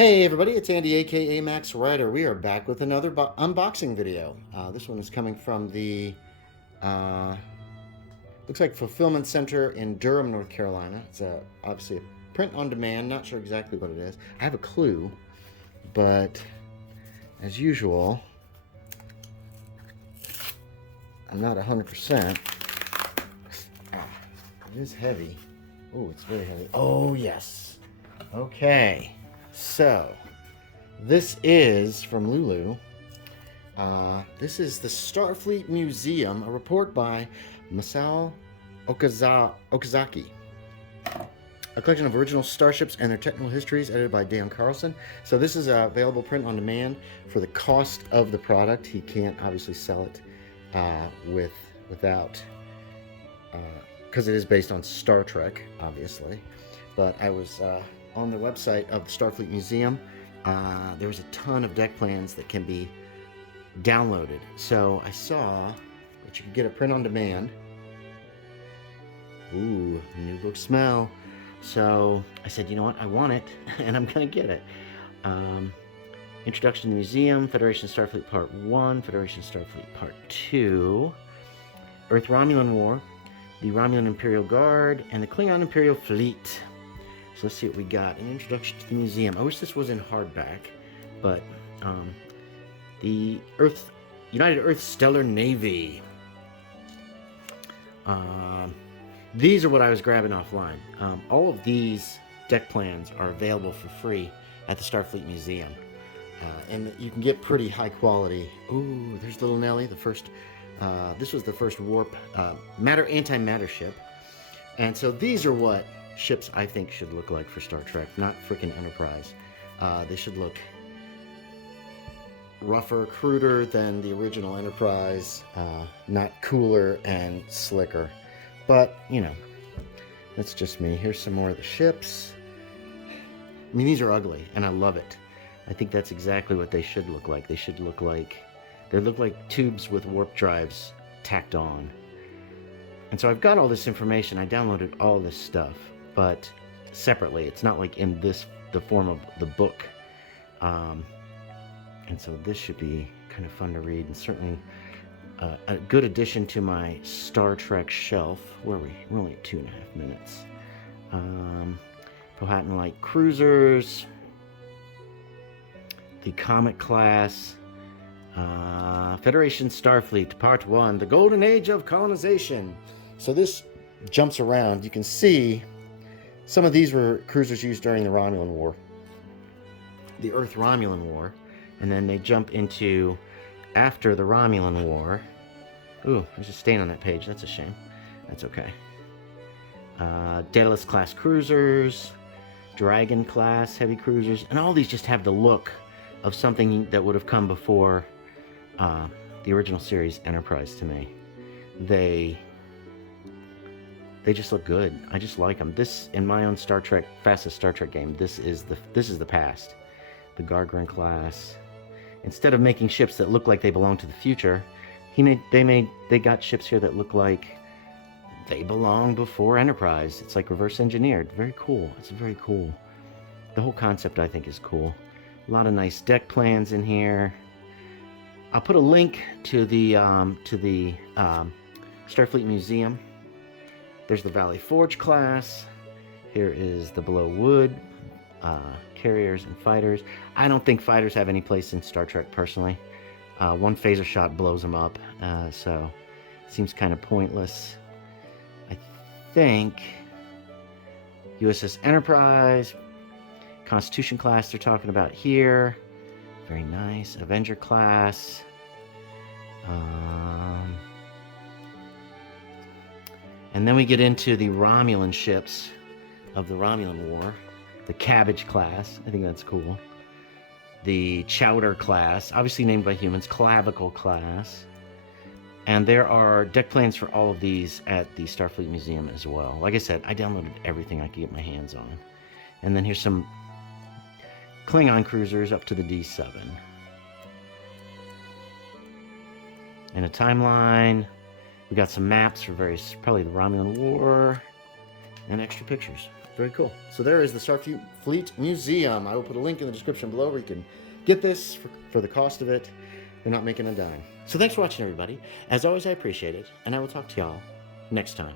Hey everybody, it's Andy aka Max Writer. We are back with another unboxing video. This one is coming from the uh, looks like Fulfillment Center in Durham, North Carolina. It's obviously a print on demand. Not sure exactly what it is. I have a clue, but as usual, I'm not 100%. It is heavy. Oh, it's very heavy. Oh yes. Okay. So, this is from Lulu. This is the Starfleet Museum, a report by Masao Okazaki. A collection of original starships and their technical histories, edited by Dan Carlson. So this is available print on demand for the cost of the product. He can't obviously sell it without, because it is based on Star Trek, obviously. But I was on the website of the Starfleet Museum. There's a ton of deck plans that can be downloaded. So I saw that you could get a print on demand. Ooh, new book smell. So I said, you know what, I want it, and I'm gonna get it. Introduction to the Museum, Federation Starfleet Part 1, Federation Starfleet Part 2, Earth-Romulan War, the Romulan Imperial Guard, and the Klingon Imperial Fleet. So let's see what we got. An introduction to the museum. I wish this was in hardback, but the United Earth Stellar Navy. These are what I was grabbing offline. All of these deck plans are available for free at the Starfleet Museum, and you can get pretty high quality. Ooh, there's Little Nelly. The first. This was the first warp antimatter ship, and so these are what ships I think should look like for Star Trek, not frickin' Enterprise. They should look rougher, cruder than the original Enterprise, not cooler and slicker. But, you know, that's just me. Here's some more of the ships. I mean, these are ugly, and I love it. I think that's exactly what they should look like. They look like tubes with warp drives tacked on. And so I've got all this information. I downloaded all this stuff, but separately. It's not like in the form of the book. And so this should be kind of fun to read, and certainly a good addition to my Star Trek shelf. Where are we? We're only at 2.5 minutes. Powhatan Light Cruisers, the Comet class, Federation Starfleet Part 1, the Golden Age of Colonization. So this jumps around. You can see some of these were cruisers used during the Romulan War, the Earth-Romulan War, and then they jump into after the Romulan War. Ooh, there's a stain on that page. That's a shame. That's okay. Daedalus class cruisers, Dragon class heavy cruisers, and all these just have the look of something that would have come before the original series Enterprise to me. They just look good. I just like them. This, in my own Star Trek, fastest Star Trek game, this is the past. The Gargarin class. Instead of making ships that look like they belong to the future, they got ships here that look like they belong before Enterprise. It's like reverse engineered. Very cool. It's very cool. The whole concept, I think, is cool. A lot of nice deck plans in here. I'll put a link to the Starfleet Museum. There's the Valley Forge class. Here is the Below Wood, carriers and fighters. I don't think fighters have any place in Star Trek, personally. One phaser shot blows them up, so it seems kind of pointless. I think USS Enterprise, Constitution class they're talking about here. Very nice. Avenger class. And then we get into the Romulan ships of the Romulan War. The Cabbage class. I think that's cool. The Chowder class, obviously named by humans. Clavicle class. And there are deck plans for all of these at the Starfleet Museum as well. Like I said, I downloaded everything I could get my hands on. And then here's some Klingon cruisers up to the D7. And a timeline. We got some maps for various, probably the Romulan War, and extra pictures. Very cool. So there is the Starfleet Museum. I will put a link in the description below where you can get this for the cost of it. They're not making a dime. So thanks for watching, everybody. As always, I appreciate it, and I will talk to y'all next time.